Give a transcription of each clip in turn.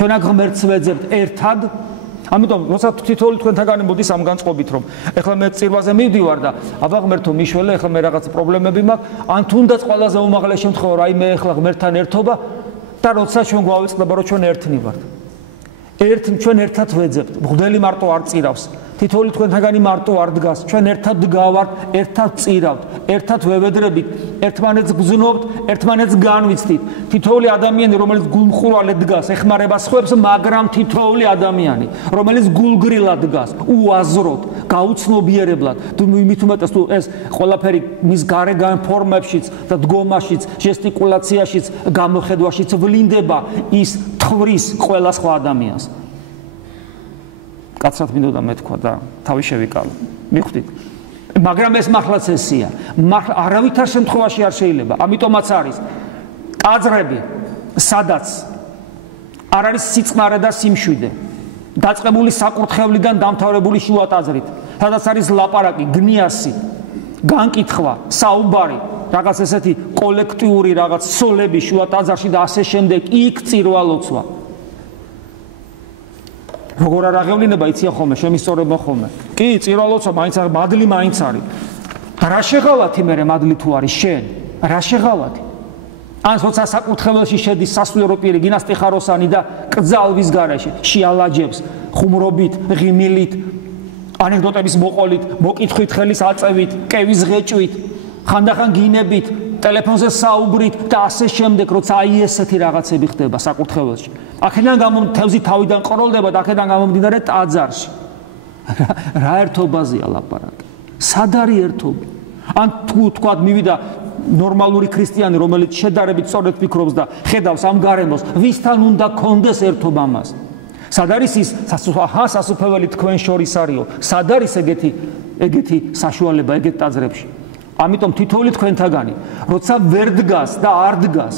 ჩვენ აქ ღმერთს ვეძებთ ერთად. ამიტომ როცა თითოეული თქვენთაგანი მოდის ამ განწყობით რომ ეხლა მე წირვაზე მივდივარ და აბა ღმერთო მიშველე ეხლა მე რაღაც პრობლემები მაქვს ან თუნდაც ყველაზე უმაღლეს შემთხვევა რომ აი მე ეხლა ღმერთთან ერთობა და როცა ჩვენ გვავიწყდება რომ ჩვენ ერთნი ვართ ჩვენ ერთად ვეძებთ მღვდელი მარტო არ წირავს თითოეული თქვენთაგანი მარტო არ დგას ჩვენ ერთად დგავართ ერთად წირავთ ერთად ვევედრებით ერთმანეთს გზნობთ ერთმანეთს განვიცდით თითოეული ადამიანი რომელიც გულმხურვალედ დგას ეხმარება სხვებს მაგრამ თითოეული ადამიანი რომელიც გულგრილად დგას უაზროდ გაუცნობიერებლად მით უმეტეს თუ ეს ყველაფერი მის გარეგან ფორმებშიც და დგომაშიც ჟესტიკულაციაშიც გამოხედვაშიც ვლინდება ის თვრის ყველა სხვა ადამიანს კაცრად მინდოდა მეთქვა და თავი შევიკალო. მიხვდით. მაგრამ ეს მართლაც ესია. არავითარ შემთხვევაში არ შეიძლება. ამიტომაც არის ტაძრები, სადაც არ არის სიწყნარე და სიმშვიდე. დაწყებული საკურთხევლიდან დამთავრებული შუა ტაძრით. სადაც არის ლაპარაკი, გნიასი, განკითხვა, საუბარი, რაღაც ესეთი კოლექტიური რაღაც სოლები შუა ტაძარში და ასე შემდეგ, იქ წირვა-ლოცვა. როგორ არ აღევლინება იციან ხოლმე შემისწორებო ხოლმე კი წირვა-ლოცვა მაინც არის მადლი მაინც არის რა შეღავათი მე მადლი თუ არის შენ რა შეღავათი ან როცა საკურთხეველში შედის სასულიერო პირი გინასტი ხაროსანი და კძალვის გარეშე შეალაჯებს ხუმრობით ღიმილით ანეკდოტების მოყოლით მოკითხვით ხელის აწევით კევის ღეჭვით ხანდახან გინებით ტელეფონზე საუბრით და ასე შემდეგ როცა აი ესეთი რაღაცები ხდება საკურთხეველში აქედან თევზი თავიდან ყროლდება და აქედან გამომდინარე ტაძარში რა ერთობაზეა ლაპარაკი სად არის ერთობა ან თუ თქვა მივიდა ნორმალური ქრისტიანი რომელიც შედარებით სწორედ ფიქრობს და ხედავს ამ გარემოს ვისთან უნდა კონდეს ერთობა მას სად არის ის სასუფეველი თქვენ შორის არისო სად არის ეგეთი საშუალება ეგეთ ტაძრებში ამიტომ თითოეული თქვენთაგანი როცა ვერ დგას და არ დგას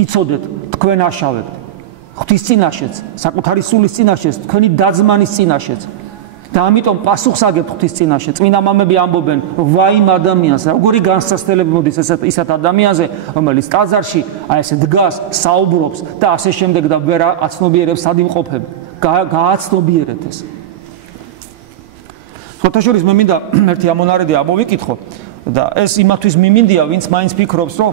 იცოდეთ თქვენ აშავებთ ღვთის წინაშეც საკუთარი სულის წინაშეც თქვენი დაძმანის წინაშეც და ამიტომ პასუხს აგებთ ღვთის წინაშე წმინდა მამები ამბობენ ვაიმ ადამიანს როგორი განსაცდელები მოდის ისეთ ადამიანზე რომელიც ტაძარში აი ესე დგას საუბრობს და ასე შემდეგ და ვერ აცნობიერებს სად იმყოფება გააცნობიერეთ ეს ფოტოშორის მე მინდა ერთი ამონარედი ამოვიკითხო და ეს იმათვის მიმინდია ვინც მაინც ფიქრობს რომ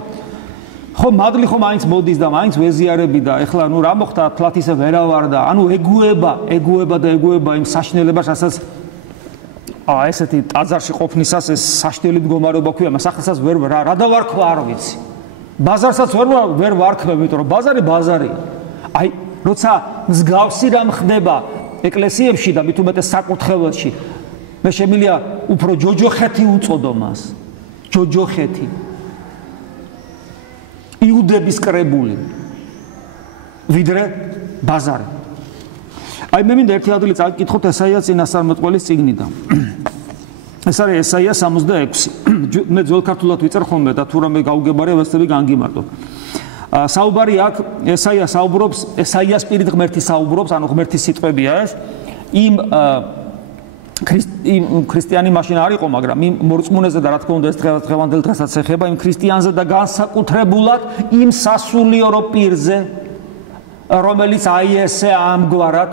ხო მადლი ხო მაინც მოდის და მაინც ვეზიარები და ეხლა ნუ რა მოხდა თლათ ისე ვერავარ და ანუ ეგუება იმ საშნელებას რასაც ესეთი ტაძარში ყოფნისას ეს საშნელი მდგომარეობა ქვია მას ახალსაც ვერ რა დავარქვა არ ვიცი ბაზარსაც ვერ ვარქმევ იმიტომ რომ ბაზარია აი როცა მსგავსი რამ ხდება ეკლესიებში და მით უმეტეს საკურთხეველში მე შემიძლია უფრო ჯოჯოხეთი უწოდო მას ჯოჯოხეთი იუდების კრებული ვიდრე ბაზარი აი მე მინდა ერთი ადგილი წაკითხოთ ესაია წინასწარმეტყველის წიგნიდან ეს არის ესაია 66 მე ძველ ქართულად ვიწერ ხოლმე და თუ რამე გაუგებარია ვესწრები განგიმარტო საუბარი აქ ესაია საუბრობს ესაიას პირით ღმერთი საუბრობს ანუ ღმერთის სიტყვებია ეს იმ ქრისტიანი მაშინ არ იყო მაგრამ იმ მორწმუნეზე და რა თქმა უნდა ეს დღევანდელ დღესაც ეხება იმ ქრისტიანზე და განსაკუთრებულად იმ სასულიერო პირზე რომელიც აი ესე ამგვარად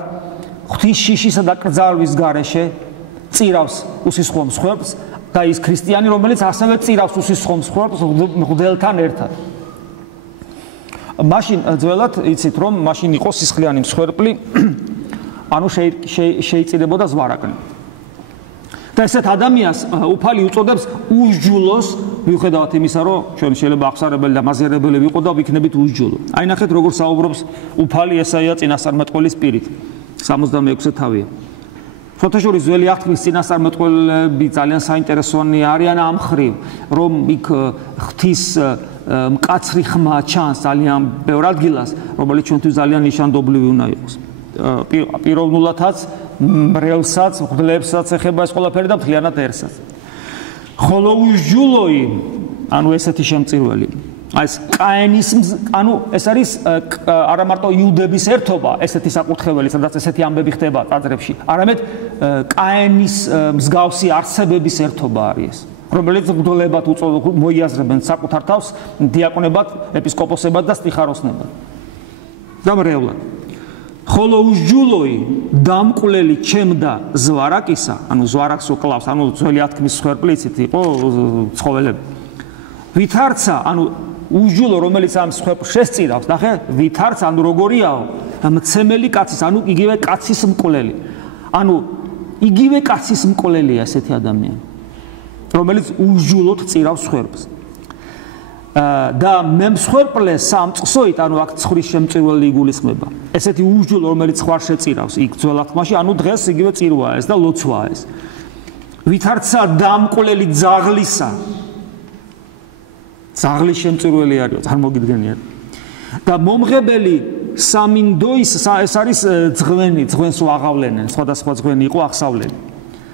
ღვთის შიშისა და კრძალვის გარეშე წირავს უსისხლო მსხვერპლს და ის ქრისტიანი რომელიც ასევე წირავს უსისხლო მსხვერპლს მღვდელთან ერთად მაშინ ძველად იცით რომ მაშინ იყო სისხლიანი მსხვერპლი ანუ შეიწირებოდა ზვარაკნი და ესეთ ადამიანს უფალი უწოდებს უსჯულოს მიუხედავად იმისა რომ ჩვენ შეიძლება აღსარებელი და მაზერებელი ვიყო და ვიქნებით უსჯულო აი ნახეთ როგორ საუბრობს უფალი ესაია წინასწარმეტყველის პირით 66 თავია ფოტოშორის ძველი აღთქმის წინასწარმეტყველები ძალიან საინტერესონი არიან ამ ხრივ რომ იქ ღვთის მკაცრი ხმა ჩანს ძალიან ბევრ ადგილას რომელიც ჩვენთვის ძალიან ნიშანდობლივი უნდა იყოს პიროვნულადაც მრევლსაც, მღვდლებსაც ეხება ეს ყველაფერი და მთლიანად ერთსაც. ხოლო უსჯულოი, ანუ ესეთი შემწირველი. აი ეს კაენის, ანუ ეს არის არა მარტო იუდების ერთობა, ესეთი საკურთხეველი, სადაც ესეთი ამბები ხდება ტაძრებში, არამედ კაენის მსგავსი არსებების ერთობა არის ეს. რომელიც მღვდლებად მოიაზრებენ საკუთარ თავს დიაკონებად, ეპისკოპოსებად და სტიხაროსნებად. და მრევლად. ხოლო უსჯულოი დამკვლელი ჩემდა ზვარაკისა, ანუ ზვარაკს უკლავს, ანუ ძველი ათქმის სხერპლიცით იყო ცხოველები. ვითარცა, ანუ უსჯულო, რომელიც ამ სხერპლს შესწირავს, ნახე, ვითარცა, ანუ როგორიაო, მცემელი კაცის, ანუ იგივე კაცის მკვლელი. ანუ იგივე კაცის მკვლელია ესეთი ადამიანი, რომელიც უსჯულოდ წირავს სხერპლს. და მე მსხვერპლე სამწყსოით, ანუ აქ ცხვრის შემწირველი იგულისხმება. ესეთი უსჯულო, რომელიც ხვარ შეწირავს იქ ძველ ათქმაში, ანუ დღეს იგივე წირვაა ეს და ლოცვაა ეს. ვითარცა დამკვლელი ძაღლისა. ძაღლის შემწირველი არისო, წარმოგიდგენიათ. და მომღებელი სამინდოის, ეს არის ძღვენს ვაღავლენენ, სხვადასხვა ძღვენი იყო აღსავლელი.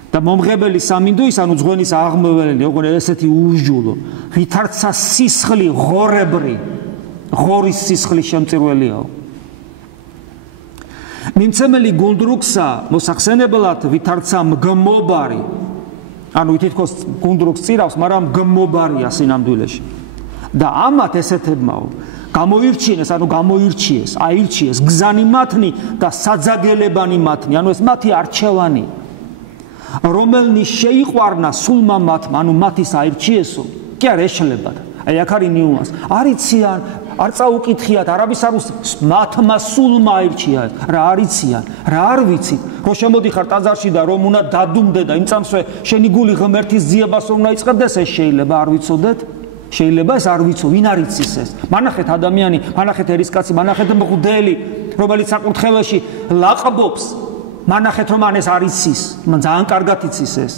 და მომღებელი სამინდოის, ანუ ძღვენის აღმოვლელი, ოღონდ ესეთი უსჯულო, ვითარცა სისხლი ღორებრი, ღორის სისხლის შემწირველიაო. მიმცემელი გუნდრუქსა მოსახსენებლად ვითარცა მგმობარი, ანუ თითქოს გუნდრუქს წირავს, მაგრამ მგმობარია სინამდვილეში. და ამათ ესეთებმაო გამოირჩინეს, ანუ გამოირჩიეს, აირჩიეს გზანი მათნი და საძაგელებანი მათნი, ანუ ეს მათი არჩევანი. რომელნი შეიყვარნა სულმა მათმა, ანუ მათის აირჩიესო, კი არ ეშლებათ. აი აქ არის ნიუანსი. არიციან, არ წაუკითხიათ, არაბისარუს მათმა სულმა აირჩია, რა არიციან, რა არ ვიცით, რომ შემოდიხარ ტაძარში და რომ უნდა დადუმდე და იმ წამსვე შენი გული ღმერთის ძიებას რომ უნდა იწყებდეს, ეს შეიძლება არ ვიცოდეთ? შეიძლება ეს არ ვიცო, ვინ არ იცის ეს? მანახეთ ადამიანი, მანახეთ ერისკაცი, მანახეთ მღვდელი, რომელიც საკურთხეველში ლაყბობს. მანახეთ რომ ან ეს არ იცის, მან ძალიან კარგად იცის ეს.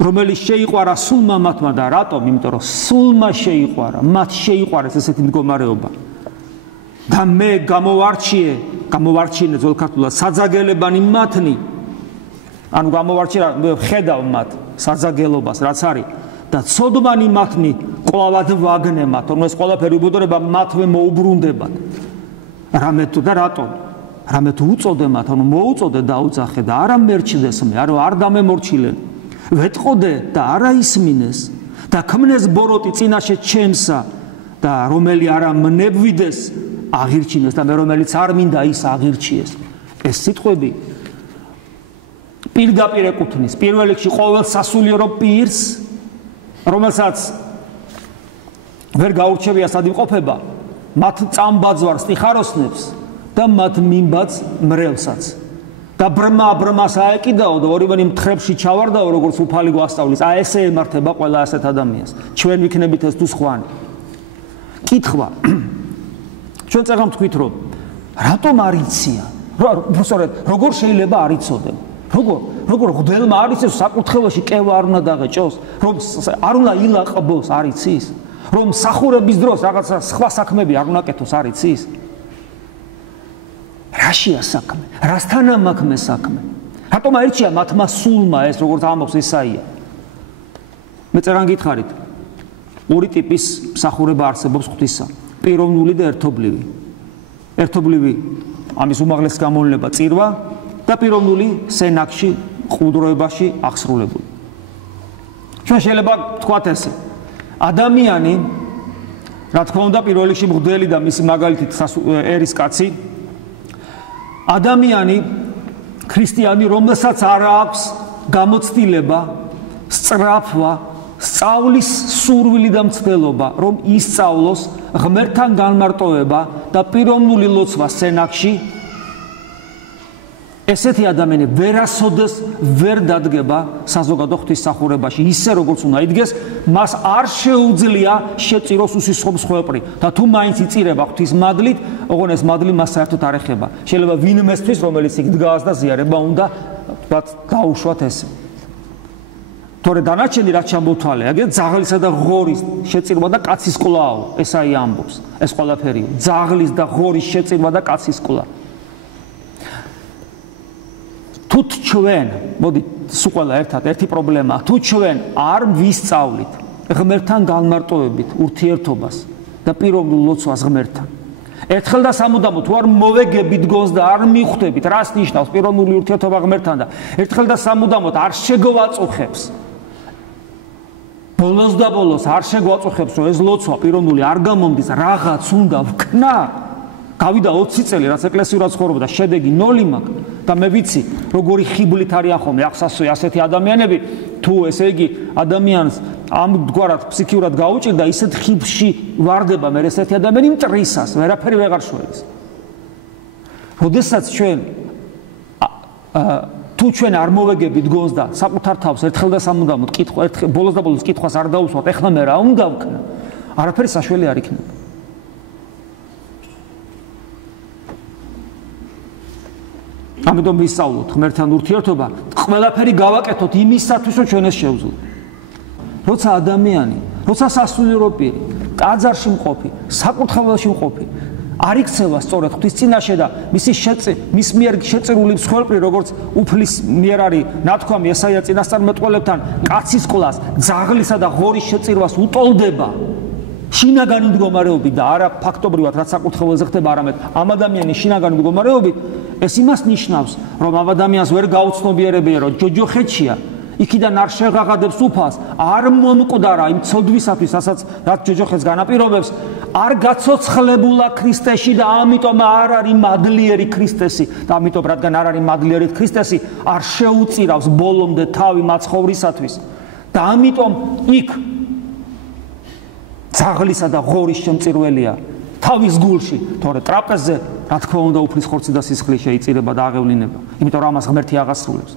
რომელიც შეიყვარა სულმა მათმა და რატომ? იმიტომ რომ სულმა შეიყვარა, მათ შეიყვარეს ესეთი მდგომარეობა. და მე გამოვარჩინე ძველ ქართულად საძაგელებანი მათნი. ანუ გამოვარჩინა, ხედავ მათ საძაგელობას, რაც არის და ცოდვანი მათნი კვლავად ვაგნე მათ, რომ ეს ყველაფერი უბოდორება მათვე მოუბრუნდებათ. რამე თუ და რატომ? რამე თუ უწოდე მათ, ანუ მოუწოდე და უძახე და არა მერჩდეს მე, არ დამემორჩილენ. ვეტყოდე და არა ისმინეს და ქმნეს ბოროტი წინაშე ჩემსა და რომელი არა მნებვიდეს აღირჩინეს და მე რომელიც არ მინდა ის აღირჩიეს. ეს სიტყვები პირდაპირ ეკუთვნის პირველ რიგში ყოველ სასულიერო პირს, რომელსაც ვერ გაურჩევია სადიმყოფება, მათ წამბაძვარს ტიხაროსნებს და მათ მიმბაც მრევლსაც. და ბრმას აეკიდაო და ორივენი მთხრებში ჩავარდაო, როგორც უფალი გვასწავლის. აი ესე ემართება ყველა ასეთ ადამიანს. ჩვენ ვიქნებით ეს თუ სხვანი. კითხვა. ჩვენ წეგამ თქვით, რომ რატომ არ იციან? სწორედ, როგორ შეიძლება არ იცოდნენ? როგორ ღმერთმა არ იცის საკურთხეველში კევა არ უნდა დაღეჭოს, რომ არ უნდა ილაყბოს, არ იცის? რომ სახურების დროს რაღაცა სხვა საქმეები არ უნდა კეთოს, არ იცის? რაშია საქმე? რასთან ამაქმე საქმე? რატომ აირჩია მათმა სულმა ეს, როგორც ამბობს ესაია? მე წერან გითხარით. ორი ტიპის მსახურება არსებობს ღვთისა. პიროვნული და ერთობლივი. ერთობლივი ამის უმაღლეს გამოვლენა წირვა და პიროვნული სენაკში, ყუდროებაში აღსრულებული. ჩვენ შეიძლება ვთქვათ ესე. ადამიანი, რა თქმა უნდა, პირველ რიგში მღვდელი და მისი მაგალითით ერისკაცი, ადამიანი ქრისტიანი, რომელსაც არ აქვს გამოცდილება, სწრაფვა, სწავლის სურვილი და მცდელობა, რომ ისწავლოს ღმერთთან განმარტოვება და პიროვნული ლოცვა სენაკში, ესეთი ადამიანი ვერასოდეს ვერ დადგება საზოგადო ღვთისმსახურებაში, ისე როგორც უნდა იდგეს, მას არ შეუძლია შეწიროს უსისხლო მსხვერპლი და თუ მაინც იწირება ღვთის მადლით, ოღონდ ეს მადლი მას საერთოდ არ ეხება. შეიძლება ვინმესთვის, რომელიც იქ დგას და ზიარება უნდა, თქვათ, გაუშვათ ესე. თორე დანარჩენი რაც ჩამოთვალე, აგერ ძაღლისა და ღორის შეწირვა და კაცის კვლავ, ესაი ამბობს, ეს ყველაფერი, ძაღლის და ღორის შეწირვა და კაცის კვლავ. თუ ჩვენ, მოდი სულ ყველა ერთად, ერთი პრობლემაა, თუ ჩვენ არ ვისწავლით ღმერთთან განმარტოვებით ურთიერთობას და პიროვნულ ლოცვას ღმერთთან. ერთხელ და სამუდამოდ თუ არ მოვეგებით გონს და არ მიხვდებით, რას ნიშნავს პიროვნული ურთიერთობა ღმერთთან და ერთხელ და სამუდამოდ არ შეგვაწუხებს. ბოლოს და ბოლოს არ შეგვაწუხებს, რომ ეს ლოცვა პიროვნული არ გამომდის, რაღაც უნდა ვქნა, გავიდა 20 წელი რაც ეკლესიურად ცხოვრობდა შედეგი 0 მაქვს და მე ვიცი როგორი ხიბლით არიან ხოლმე ახსასვე ასეთი ადამიანები თუ ესე იგი ადამიანს ამგვარად ფსიქიურად გაუჭირდა ისეთ ხიბში ვარდება მე ესეთი ადამიანი მტრისას ვერაფერი ვეღარ შველის როდესაც ჩვენ თუ ჩვენ არ მოვეგებით გონს და საკუთარ თავს ერთხელ და სამუდამოდ კითხვა ერთხელ ბოლოს და ბოლოს კითხვას არ დაუსვათ ეხლა მე რა უნდა ვქნა არაფერი საშველი არ იქნება ამიტომ ვისწავლოთ ღმერთთან ურთიერთობა ყველაფერი გავაკეთოთ იმისათვის რომ ჩვენ ეს შევძლოთ როცა ადამიანი როცა სასულიერო პირი ტაძარში მყოფი საკურთხეველში მყოფი არ იქცევა სწორედ ღვთის წინაშე და მის მიერ შეწირული მსხვერპლი როგორც უფლის მიერ არის ნათქვამი ესაია წინასწარმეტყველებთან კაცის კლას ძაღლისა და ღორის შეწირვას უტოლდება შინაგანი მდგომარეობით და არა ფაქტობრივად რაც საკურთხეველზე ხდება არამედ ამ ადამიანის შინაგანი მდგომარეობით ეს იმას ნიშნავს რომ ამ ადამიანს ვერ გაუცნობიერებია რომ ჯოჯოხეთშია იქიდან არ შეღაღადებს უფალს არ მომკვდარა იმ ცოდვისათვის რასაც რაც ჯოჯოხეთს განაპირობებს არ გაცოცხლებულა ქრისტეში და ამიტომ არ არის მადლიერი ქრისტესი და ამიტომ რადგან არ არის მადლიერი ქრისტესი არ შეუწირავს ბოლომდე თავი მაცხოვრისათვის და ამიტომ იქ ძაღლისა და ღორის შემწირველია თავის გულში თორე ტრაპეზზე რა თქმა უნდა უფლის ხორცი და სისხლი შეიწირება და აღევლინება იმიტომ რომ ამას ღმერთი აღასრულებს